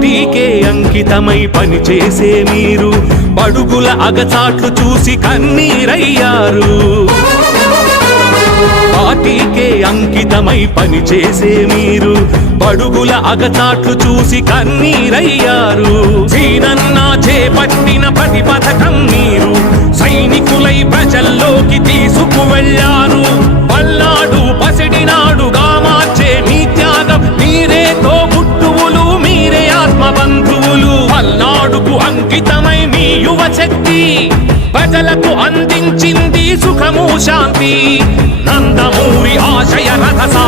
పార్టీకే అంకితమై పనిచేసే మీరు బడుగుల అగచాట్లు చూసి కన్నీరయ్యారు. పార్టీకే అంకితమై పనిచేసే మీరు బడుగుల అగచాట్లు చూసి కన్నీరయ్యారు. సీనన్నా చేపట్టిన ప్రతి పథకం మీరు సైనికులై ప్రజల్లోకి తీసుకువెళ్ళారు. పల్నాడు పసిడినాడుగా మార్చే మీ త్యాగం, మీరే తోబుట్టువులు, మీరే ఆత్మబంధువులు. పల్నాడుకు అంకితమై మీ యువ శక్తి ప్రజలకు అందించింది సుఖము శాంతి. నందమూరి ఆశయ రథసా